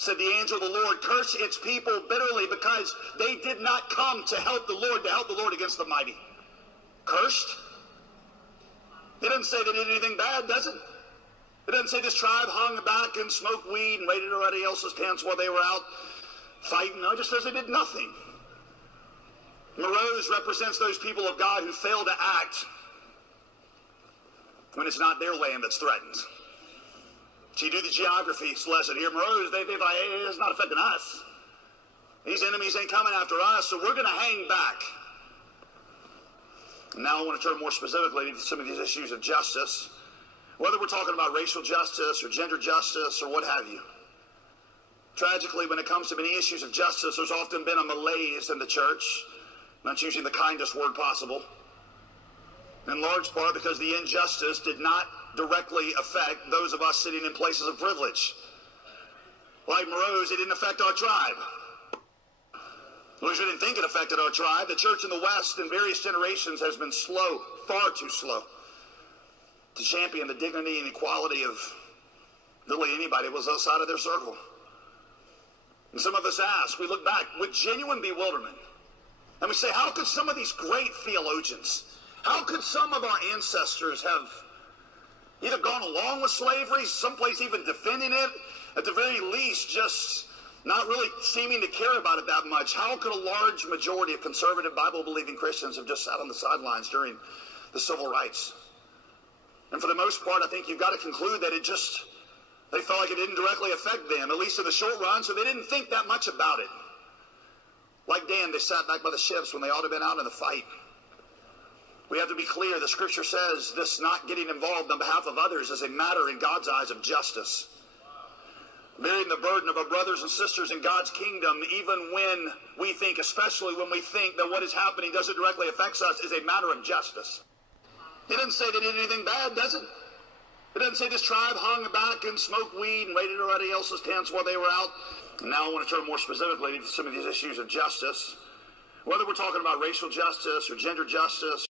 said the angel of the Lord, curse its people bitterly because they did not come to help the Lord against the mighty. Cursed? It doesn't say they did anything bad, does it? It doesn't say this tribe hung back and smoked weed and raided everybody else's tents while they were out fighting. No, it just says they did nothing. Morose represents those people of God who fail to act when it's not their land that's threatened. So you do the geography lesson here. Morose, they're like, hey, it's not affecting us. These enemies ain't coming after us, so we're going to hang back. And now I want to turn more specifically to some of these issues of justice, whether we're talking about racial justice or gender justice or what have you. Tragically, when it comes to many issues of justice, there's often been a malaise in the church. I'm not using the kindest word possible. In large part because the injustice did not directly affect those of us sitting in places of privilege. Like Morose, it didn't affect our tribe. At least we didn't think it affected our tribe. The church in the West in various generations has been slow, far too slow, to champion the dignity and equality of really anybody who was outside of their circle. And some of us ask, we look back with genuine bewilderment, and we say, how could some of these great theologians, how could some of our ancestors have either gone along with slavery, someplace even defending it, at the very least just not really seeming to care about it that much? How could a large majority of conservative Bible-believing Christians have just sat on the sidelines during the civil rights? And for the most part, I think you've got to conclude that they felt like it didn't directly affect them, at least in the short run, so they didn't think that much about it. Like Dan, they sat back by the ships when they ought to have been out in the fight. We have to be clear. The scripture says this not getting involved on behalf of others is a matter in God's eyes of justice. Bearing the burden of our brothers and sisters in God's kingdom, even when we think, especially when we think that what is happening doesn't directly affect us, is a matter of justice. It doesn't say they did anything bad, does it? It doesn't say this tribe hung back and smoked weed and raided everybody else's tents while they were out. And now I want to turn more specifically to some of these issues of justice, whether we're talking about racial justice or gender justice.